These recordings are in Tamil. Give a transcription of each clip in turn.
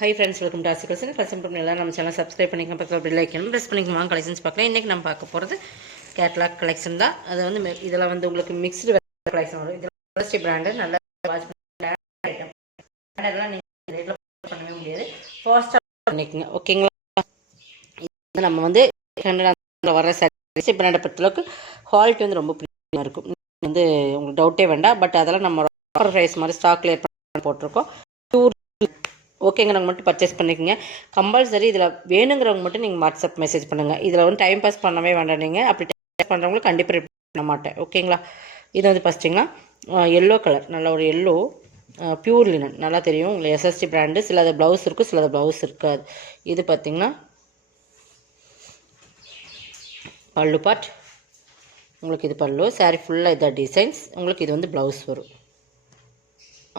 Hi friends, welcome to Asik Collection. First time எல்லாம் நம்ம சேனல் சப்ஸ்கிரைப் பண்ணிக்கலாம், பக்கத்துல பெல் ஐகான் பிரஸ் பண்ணிக்கலாம். கலெக்ஷன்ஸ் பார்க்கலாம். இன்னைக்கு நம்ம பார்க்க போறது கேட்டலாக் கலெக்ஷன் தான். அது வந்து இதெல்லாம் வந்து உங்களுக்கு மிக்ஸ்டு கலெக்ஷன் வரும். இதெல்லாம் பிராண்ட் நல்ல வாட்ச் ஐட்டம். அதெல்லாம் நீங்க ரேட்ல பண்ணவே முடியாது. ஃபாஸ்டா பண்ணிக்கங்க. ஓகேங்களா? இது நம்ம வந்து வர சாரீஸ் பிராண்ட் பொறுத்தளவுக்கு குவாலிட்டி வந்து ரொம்ப பிரிமியமா இருக்கும். வந்து உங்களுக்கு டவுட்டே வேண்டாம். பட் அதெல்லாம் நம்ம ஆஃபர் பிரைஸ் மாதிரி ஸ்டாக் கிளியர் பண்ணி போட்டிருக்கோம். ஓகேங்கிறவங்க மட்டும் பர்ச்சேஸ் பண்ணிக்கோங்க. கம்பல்சரி இதில் வேணுங்கிறவங்க மட்டும் நீங்கள் வாட்ஸ்அப் மெசேஜ் பண்ணுங்கள். இதில் வந்து டைம் பாஸ் பண்ணவே வேண்டாம். நீங்கள் அப்படி டைம் பாஸ் பண்ணுறவங்களுக்கு கண்டிப்பாக ரிப்ளை பண்ண மாட்டேன். ஓகேங்களா? இது வந்து ஃபஸ்ட்டிங்கன்னா எல்லோ கலர், நல்ல ஒரு எல்லோ பியூர் லினன், நல்லா தெரியும் உங்களுக்கு. SST brand. சிலது ப்ளவுஸ் இருக்கும், சிலது ப்ளவுஸ் இருக்காது. இது பார்த்திங்கன்னா பல்லு பார்ட். உங்களுக்கு இது பல்லு. சாரீ ஃபுல்லாக இதான் டிசைன்ஸ். உங்களுக்கு இது வந்து ப்ளவுஸ் வரும்.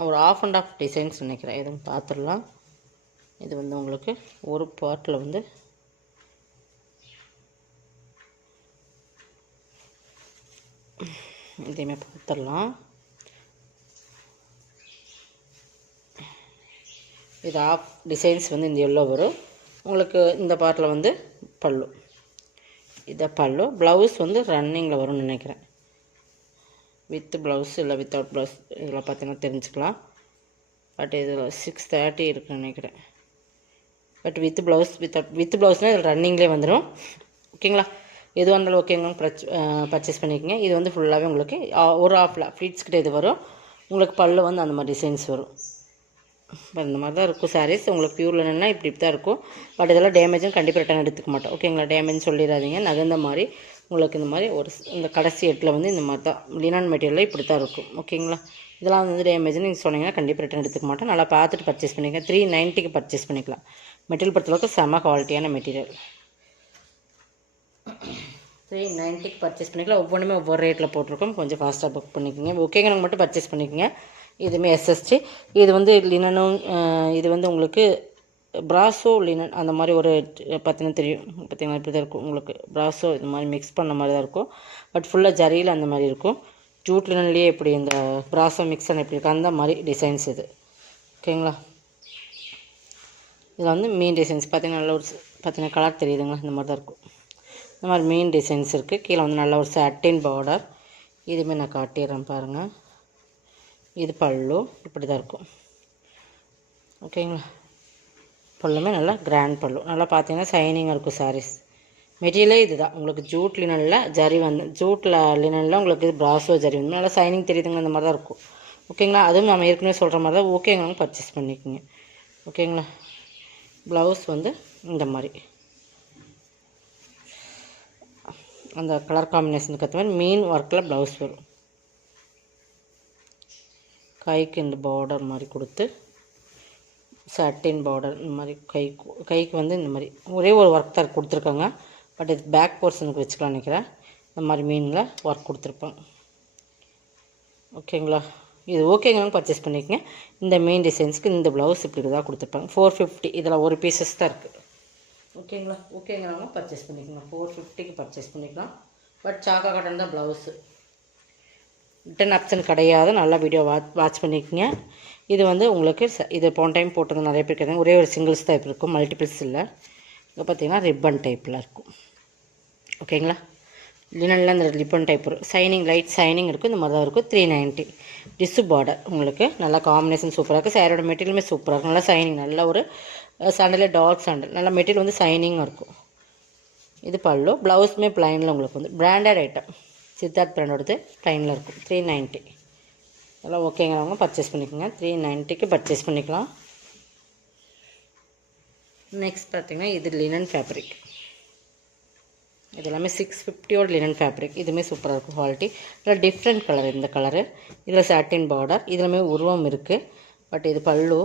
ஒரு ஆஃப் அண்ட் ஆஃப் டிசைன்ஸ் நினைக்கிறேன். எதுவும் பார்த்துடலாம். இது வந்து உங்களுக்கு ஒரு பார்ட்டில் வந்து இதையுமே பார்த்துடலாம். இது ஆஃப் டிசைன்ஸ் வந்து இந்த எல்லோ வரும். உங்களுக்கு இந்த பார்ட்டில் வந்து பல்லு. இதை பல்லு. ப்ளவுஸ் வந்து ரன்னிங்கில் வரும்னு நினைக்கிறேன். வித் ப்ளவுஸ் இல்லை வித்தவுட் ப்ளவுஸ் இதில் பார்த்தீங்கன்னா தெரிஞ்சுக்கலாம். பட் இதில் 630 இருக்குன்னு நினைக்கிறேன். பட் வித் ப்ளவுஸ் வித் ப்ளவுஸ்னால் இதில் ரன்னிங்லேயே வந்துடும். ஓகேங்களா? எதுவாக இருந்தாலும் ஓகேங்க பர்ச்சேஸ் பண்ணிக்கோங்க. இது வந்து ஃபுல்லாகவே உங்களுக்கு ஒரு ஆஃபில் ஃப்ளீட்ஸ் கிட்ட இது வரும். உங்களுக்கு பல்லு வந்து அந்த மாதிரி டிசைன்ஸ் வரும். இப்போ இந்த மாதிரி தான் இருக்கும் சாரீஸ். உங்களுக்கு பியூரில் என்னென்னா இப்படி தான் இருக்கும். பட் இதெல்லாம் டேமேஜும் கண்டிப்பாக ரிட்டன் எடுத்துக்க மாட்டோம். ஓகேங்களா? டேமேஜ் சொல்லிடாதீங்க. நகர்ந்த மாதிரி உங்களுக்கு இந்த மாதிரி ஒரு இந்த கடைசி எட்டில் வந்து இந்த மாதிரி தான் லினான் மெட்டீரியலில் இப்படி தான் இருக்கும். ஓகேங்களா? இதெல்லாம் வந்து டேமேஜ்னு நீங்கள் சொன்னீங்கன்னா கண்டிப்பாக ரிட்டன் எடுத்துக்க மாட்டோம். நல்லா பார்த்துட்டு பர்ச்சேஸ் பண்ணிக்கலாம். 390க்கு பர்ச்சேஸ் பண்ணிக்கலாம். மெட்டீரியல் பொறுத்தளவுக்கு செம்ம குவாலிட்டியான மெட்டீரியல். 390க்கு பர்ச்சேஸ் பண்ணிக்கலாம். ஒவ்வொன்றுமே ஒவ்வொரு ரேட்டில் போட்டிருக்கோம். கொஞ்சம் ஃபாஸ்ட்டாக புக் பண்ணிக்கோங்க. ஓகேங்க மட்டும் பர்ச்சேஸ் பண்ணிக்கோங்க. இதுவுமே எஸ்எஸ்டி. இது வந்து லினனும் இது வந்து உங்களுக்கு ப்ராஸோ லினன் அந்த மாதிரி ஒரு பார்த்தீங்கன்னா தெரியும். பார்த்தீங்கன்னா இப்படி தான் இருக்கும். உங்களுக்கு ப்ராஸோ இது மாதிரி மிக்ஸ் பண்ண மாதிரி தான் இருக்கும். பட் ஃபுல்லாக ஜரியில் அந்த மாதிரி இருக்கும். ஜூட் லினன்லேயே இப்படி இந்த ப்ராஸோ மிக்ஸன் எப்படி இருக்குது அந்த மாதிரி டிசைன்ஸ் இது. ஓகேங்களா? இதில் வந்து மீன் டிசைன்ஸ் பார்த்தீங்கன்னா நல்ல ஒரு பார்த்தீங்கன்னா கலர் தெரியுதுங்களா? இந்த மாதிரி தான் இருக்கும். இந்த மாதிரி மீன் டிசைன்ஸ் இருக்குது. கீழே வந்து நல்ல ஒரு சாட்டின் பார்டர். இதுவுமே நான் காட்டிடுறேன் பாருங்கள். இது பல்லு இப்படி தான் இருக்கும். ஓகேங்களா? பல்லுமே நல்லா கிராண்ட் பல்லு. நல்லா பார்த்தீங்கன்னா ஷைனிங்காக இருக்கும் சாரீஸ். மெட்டீரியலே இது தான் உங்களுக்கு ஜூட் லினனில் ஜரி வந்து ஜூட்டில் லினனில் உங்களுக்கு இது ப்ராஸோ ஜரி வந்து நல்லா ஷைனிங் தெரியுதுங்க. அந்த மாதிரி தான் இருக்கும். ஓகேங்களா? அதுவும் நம்ம ஏற்கனவே சொல்கிற மாதிரி தான். ஓகேங்க பர்ச்சேஸ் பண்ணிக்கோங்க. ஓகேங்களா? ப்ளவுஸ் வந்து இந்த மாதிரி அந்த கலர் காம்பினேஷனுக்கு ஏற்ற மாதிரி மீன் ஒர்க்கில் ப்ளவுஸ் வரும். கைக்கு இந்த பார்டர் மாதிரி கொடுத்து சட்டின் பார்டர் இந்த மாதிரி கைக்கு வந்து இந்த மாதிரி ஒரே ஒரு ஒர்க் தான் கொடுத்துருக்காங்க. பட் இது பேக் போர்ஷனுக்கு வச்சுக்கலாம் நினைக்கிறேன். இந்த மாதிரி மீனில் ஒர்க் கொடுத்துருப்பாங்க. ஓகேங்களா? இது ஓகேங்க பர்ச்சேஸ் பண்ணிக்கங்க. இந்த மெயின் டிசைன்ஸ்க்கு இந்த ப்ளவுஸ் இப்படி தான் கொடுத்துருப்பாங்க. 450. இதில் ஒரு பீசஸ் தான் இருக்குது. ஓகேங்களா? ஓகேங்கிறவங்க பர்ச்சேஸ் பண்ணிக்கோங்க. 450க்கு பர்ச்சேஸ் பண்ணிக்கலாம். பட் சாக்கா காட்டன் தான் ப்ளவுஸு. ரிட்டன் ஆப்ஷன் கிடையாது. நல்லா வீடியோ வாட்ச் பண்ணிக்கோங்க. இது வந்து உங்களுக்கு இது போன டைம் போட்டது நிறைய பேர் கேட்டாங்க. ஒரே ஒரு சிங்கிள்ஸ் டைப் இருக்கும், மல்டிபிள்ஸ் இல்லை. இங்கே பார்த்தீங்கன்னா ரிப்பன் டைப்பில் இருக்கும். ஓகேங்களா? லினனில் இந்த ரிப்பன் டைப் இருக்கும். ஷைனிங் லைட் ஷைனிங் இருக்கும். இந்த மாதிரி தான் இருக்கும். 390. டிஸ்ஸு பார்டர் உங்களுக்கு நல்லா காம்பினேஷன் சூப்பராக இருக்குது. சாரோட மெட்டீரியலுமே சூப்பராக இருக்கும். நல்லா ஷைனிங், நல்ல ஒரு சாண்டலே டார்க் சாண்டல், நல்லா மெட்டீரியல் வந்து ஷைனிங்காக இருக்கும். இது பல்லு. ப்ளவுஸுமே ப்ளைனில் உங்களுக்கு வந்து பிராண்டட் ஐட்டம். சித்தார்த் பிராண்டோடது ப்ளைனில் இருக்கும். 390. அதெல்லாம் ஓகேங்கிறவங்க பர்ச்சேஸ் பண்ணிக்கோங்க. 390க்கு பர்ச்சேஸ் பண்ணிக்கலாம். நெக்ஸ்ட் பார்த்தீங்கன்னா இது லினன் ஃபேப்ரிக். இது எல்லாமே 650 லினன் ஃபேப்ரிக். இதுவுமே சூப்பராக இருக்கும் குவாலிட்டி. இதில் டிஃப்ரெண்ட் கலர். இந்த கலரு இதில் சாட்டின் பார்டர். இதுலமே உருவம் இருக்குது. பட் இது பல்லு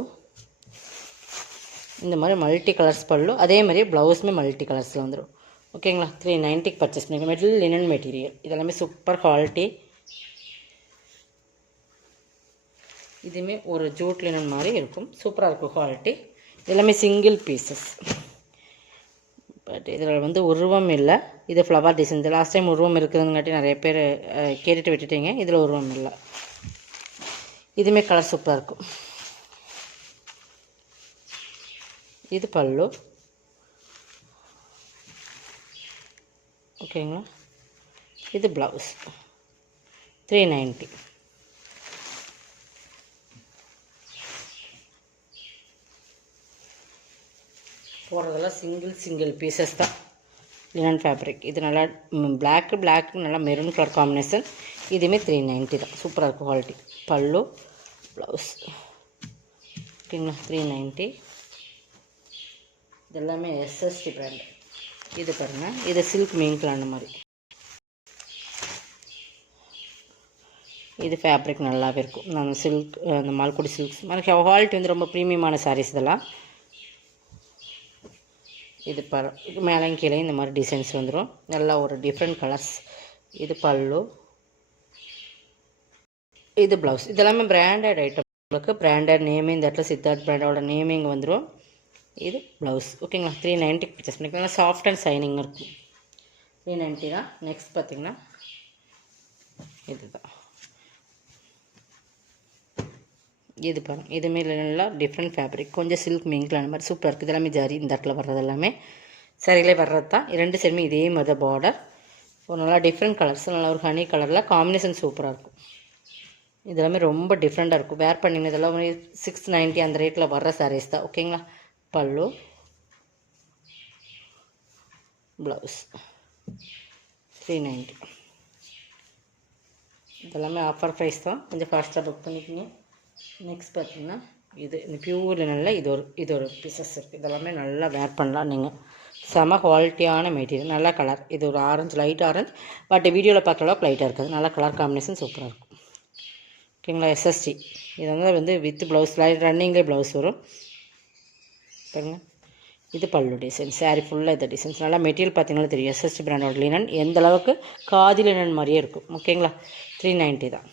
இந்த மாதிரி மல்டி கலர்ஸ் பல்லு. அதே மாதிரி ப்ளவுஸுமே மல்டி கலர்ஸில் வந்துடும். ஓகேங்களா? 390க்கு பர்ச்சேஸ் பண்ணிக்கலாம். Material linen material. இதெல்லாமே சூப்பர் குவாலிட்டி. இதுவுமே ஒரு ஜூட் லினன் மாதிரி இருக்கும். சூப்பராக இருக்கும் குவாலிட்டி. எல்லாமே சிங்கிள் பீசஸ். பட் இதில் வந்து உருவம் இல்லை. இது ஃப்ளவர் டிசைன். இது லாஸ்ட் டைம் உருவம் இருக்குதுங்காட்டி நிறைய பேர் கேட்டுட்டு விட்டுட்டீங்க. இதில் உருவம் இல்லை. இதுவுமே கலர் சூப்பராக இருக்கும். இது பல்லு. ஓகேங்களா, இது ப்ளவுஸ். 390. போடுறதெல்லாம் சிங்கிள் பீசஸ் தான். Linen fabric. இது நல்லா பிளாக்கு நல்லா மெரூன் கலர் காம்பினேஷன். இதுவுமே 390 தான். சூப்பராக இருக்கும் குவாலிட்டி. பல்லு, ப்ளவுஸ். ஓகேங்களா, 390. இது எல்லாமே எஸ்எஸ்டி பிராண்டு. இது பாருங்கள், இது சில்க் மீன்களான மாதிரி. இது ஃபேப்ரிக் நல்லாவே இருக்கும். நம்ம சில்க், அந்த மால்குடி சில்க்ஸ் மாதிரி குவாலிட்டி வந்து ரொம்ப ப்ரீமியமான சாரீஸ் இதெல்லாம். இது மேலேயும் கீழே இந்த மாதிரி டிசைன்ஸ் வந்துடும். நல்லா ஒரு டிஃப்ரெண்ட் கலர்ஸ். இது பல்லு, இது ப்ளவுஸ். இதெல்லாமே பிராண்டட் ஐட்டம். உங்களுக்கு பிராண்டட் நேமே இந்த இடத்துல சித்தார்த் பிராண்டோட நேமிங் வந்துடும். இது ப்ளவுஸ். ஓகேங்களா, 390 பர்ச்சேஸ் பண்ணிக்கலாம். நல்லா சாஃப்ட் அண்ட் ஷைனிங் இருக்கும். 390 தான். நெக்ஸ்ட் பார்த்திங்கன்னா இதுதான். இது பாருங்கள், இதுமாரி நல்லா டிஃப்ரெண்ட் ஃபேப்ரிக். கொஞ்சம் சில்க் மிங்கில் மாதிரி சூப்பராக இருக்குது. இதெல்லாமே ஜரி. இந்த இடத்துல வர்றது எல்லாமே சரியிலே வர்றது தான். 2 சைடுமே இதே மாதிரி பார்டர். ஒரு நல்லா டிஃப்ரெண்ட் கலர்ஸ். நல்லா ஒரு ஹனி கலரில் காம்பினேஷன் சூப்பராக இருக்கும். இதெல்லாமே ரொம்ப டிஃப்ரெண்ட்டாக இருக்கும். வேர் பண்ணிங்க இதெல்லாம் 690 அந்த ரேட்டில் வர்ற சாரீஸ் தான். ஓகேங்களா, பல்லு, ப்ளவுஸ். 390. இதெல்லாமே ஆஃபர் ப்ரைஸ் தான். கொஞ்சம் ஃபாஸ்ட்டாக புக் பண்ணிக்கோங்க. நெக்ஸ்ட் பார்த்திங்கன்னா இது இந்த பியூர் லினனில் இது ஒரு பீசஸ் இருக்குது. இதெல்லாமே நல்லா வேர் பண்ணலாம் நீங்கள். செம குவாலிட்டியான மெட்டீரியல். நல்ல கலர். இது ஒரு ஆரஞ்சு, லைட் ஆரஞ்சு. பட் வீடியோவில் பார்க்குற அளவுக்கு லைட்டாக இருக்காது. நல்ல கலர் காம்பினேஷன் சூப்பராக இருக்கும். ஓகேங்களா, எஸ்எஸ்டி. இது வந்து வித் ப்ளவுஸ், ரன்னிங்லேயே ப்ளவுஸ் வரும். பாருங்க, இது பல்லு டிசைன். சாரீ ஃபுல்லாக இந்த டிசைன்ஸ். நல்லா மெட்டீரியல் பார்த்திங்கன்னா தெரியும். எஸ்எஸ்டி பிராண்டோட லினன் எந்த அளவுக்கு காதி லினன் மாதிரியே இருக்கும். ஓகேங்களா, 390 தான்.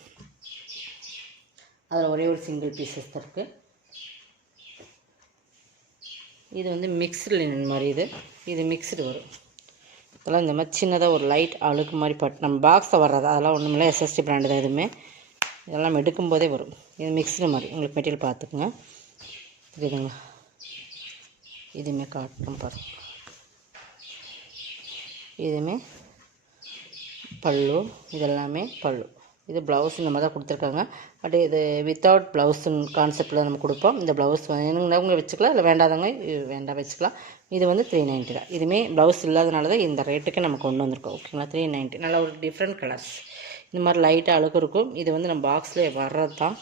அதில் ஒரே ஒரு சிங்கிள் பீசஸ் தான் இருக்குது. இது வந்து மிக்ஸ்டு லினன் மாதிரி. இது மிக்ஸ்டு வரும். இதெல்லாம் இந்த மாதிரி சின்னதாக ஒரு லைட் அழுக்கு மாதிரி நம்ம பாக்ஸில் வர்றது அதெல்லாம் ஒன்றும் இல்லை. எஸ்எஸ்டி பிராண்டு தான் எதுவுமே. இதெல்லாம் எடுக்கும் போதே வரும். இது மிக்ஸ்டு மாதிரி. உங்களுக்கு மெட்டீரியல் பார்த்துக்குங்க, புரியுதுங்களா. இதுவுமே காட்டும் பாருங்க. இதுவுமே பல்லு. இதெல்லாமே பல்லு. இது ப்ளவுஸ் இந்த மாதிரி தான் கொடுத்துருக்காங்க. பட் இது வித்தவுட் ப்ளவுஸுன்னு கான்செப்டில் நம்ம கொடுப்போம். இந்த ப்ளவுஸ் வேணுங்கிறவங்க வச்சுக்கலாம், இல்லை வேண்டாதவங்க வேண்டாம் வச்சுக்கலாம். இது வந்து 390 தான். இதுவுமே ப்ளவுஸ் இல்லாதனால தான் இந்த ரேட்டுக்கு நம்ம கொண்டு வந்திருக்கோம். ஓகேங்களா, 390. நல்லா ஒரு டிஃப்ரெண்ட் கலர்ஸ். இந்த மாதிரி லைட்டாக அழுக்கு இருக்கும். இது வந்து நம்ம பாக்ஸில் வர்றது தான்.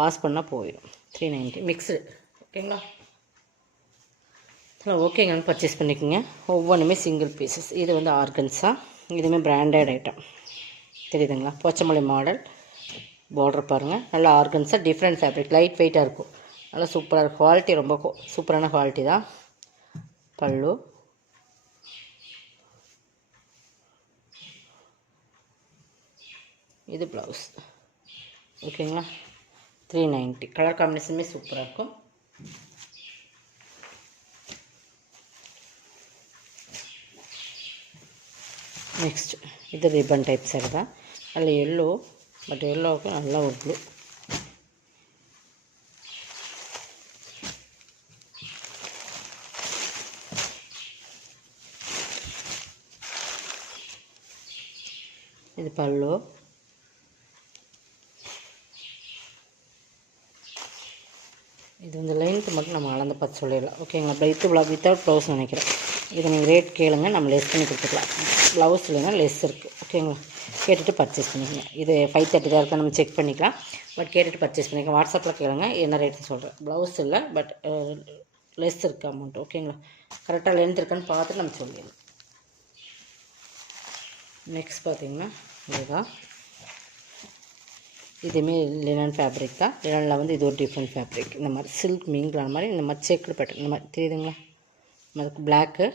பாஸ் பண்ணால் போயிடும். 390 மிக்ஸு. ஓகேங்களா, ஓகேங்கன்னு பர்ச்சேஸ் பண்ணிக்கோங்க. ஒவ்வொன்றுமே சிங்கிள் பீசஸ். இது வந்து ஆர்கன்ஸா. இதுவுமே பிராண்டட் ஐட்டம். தெரியுதுங்களா, போச்சமல்லி மாடல். பார்டர் பாருங்கள். நல்லா ஆர்கன்ஸாக டிஃப்ரெண்ட் ஃபேப்ரிக். லைட் வெயிட்டாக இருக்கும். நல்லா சூப்பராக இருக்கும். குவாலிட்டி ரொம்ப சூப்பரான குவாலிட்டி தான். பல்லு, இது ப்ளவுஸ். ஓகேங்களா, 390. கலர் காம்பினேஷனுமே சூப்பராக இருக்கும். நெக்ஸ்ட் இது ரிப்பன் டைப் சாரி தான். அதில் எல்லோ, பட் எல்லோவுக்கு நல்லா ஒரு ப்ளூ. இது பல்லு. இது வந்து லென்த்து மட்டும் நம்ம அளந்து பார்த்து சொல்லிடலாம். ஓகேங்களா, வித்தவுட் ப்ளவுஸ் நினைக்கிறேன். இது நீங்கள் ரேட் கேளுங்க, நம்ம லெஸ் பண்ணி கொடுத்துக்கலாம். ப்ளவுஸ் இல்லைன்னா லெஸ் இருக்குது. ஓகேங்களா, கேட்டுட்டு பர்ச்சேஸ் பண்ணிக்கோங்க. இது 530 தான் இருக்கா, நம்ம செக் பண்ணிக்கலாம். பட் கேட்டுட்டு பர்ச்சேஸ் பண்ணிக்கலாம். வாட்ஸ்அப்பில் கேளுங்க, என்ன ரேட்னு சொல்கிறேன். ப்ளவுஸ் இல்லை, பட் லெஸ் இருக்குது அமௌண்ட். ஓகேங்களா, கரெக்டாக லென்த் இருக்கான்னு பார்த்துட்டு நம்ம சொல்லிடலாம். நெக்ஸ்ட் பார்த்திங்கன்னா இதுதான். இதுவுமே லினன் ஃபேப்ரிக் தான். லினனில் வந்து இது ஒரு டிஃப்ரெண்ட் ஃபேப்ரிக். இந்த மாதிரி சில்க் மீன்களான மாதிரி இந்த மாதிரி செக்குடு பேட்டர்ன் இந்த மாதிரி தெரியுதுங்களா. அதுக்கு பிளாக்கு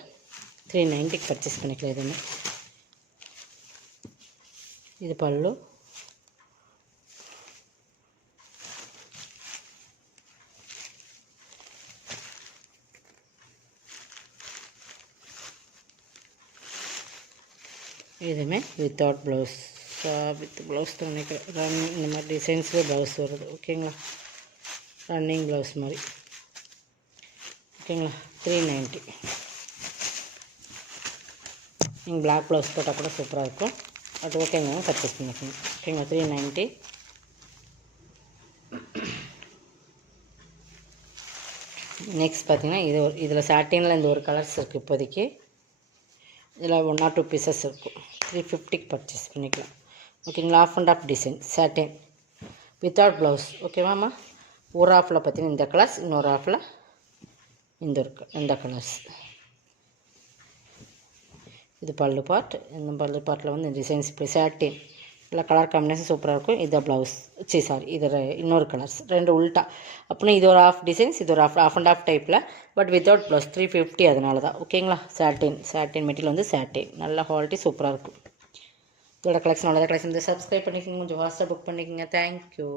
390 பர்ச்சேஸ் பண்ணிக்கலாம். இதுவுமே இது பல்லு. இதுவுமே வித்தவுட் ப்ளவுஸ். வித் ப்ளவுஸ் தான் நினைக்கிறேன். ரன்னிங் இந்த மாதிரி டிசைன்ஸில் ப்ளவுஸ் வருது. ஓகேங்களா, ரன்னிங் ப்ளவுஸ் மாதிரி. ஓகேங்களா. 390. நீங்கள் பிளாக் ப்ளவுஸ் போட்டால் கூட சூப்பராக இருக்கும். பட் ஓகேங்க, பர்ச்சேஸ் பண்ணிக்கோங்க. ஓகேங்களா. 390. நெக்ஸ்ட் பார்த்தீங்கன்னா இதில் சாட்டினில் இந்த ஒரு கலர்ஸ் இருக்குது இப்போதைக்கு. இதில் 1 or 2 பீசஸ் இருக்கும். 350க்கு பர்ச்சேஸ் பண்ணிக்கலாம். ஓகேங்களா. Half and half design satin without blouse. ஓகேவாம்மா. ஒரு ஆஃபில் பார்த்தீங்கன்னா இந்த கலர்ஸ், இன்னொரு ஆஃபில் இந்த கலர்ஸ். இது பல்லு பார்ட். இந்த பல்லு பார்ட்டில் வந்து டிசைன்ஸ் இப்படி சாட்டின் இல்லை கலர் காம்பினேஷன் சூப்பராக இருக்கும். இதை ப்ளவுஸ் சாரி இது இன்னொரு கலர்ஸ் 2 உல்ட்டா. அப்படின்னா இது ஒரு ஆஃப் டிசைன்ஸ், இது ஒரு ஆஃப் அண்ட் ஆஃப் டைப்பில், பட் வித்தவுட் ப்ளவுஸ். 350 அதனால தான். ஓகேங்களா. சாட்டின் மெட்டீரியல் வந்து சாட்டின் நல்ல குவாலிட்டி சூப்பராக இருக்கும். இதோட கலெக்ஷன் அவ்வளோதான். கலெக்ஷன் வந்து சப்ஸ்கிரைப் பண்ணிக்கோங்க, கொஞ்சம் வாட்ஸ்அப் புக் பண்ணிக்கோங்க. தேங்க்யூ.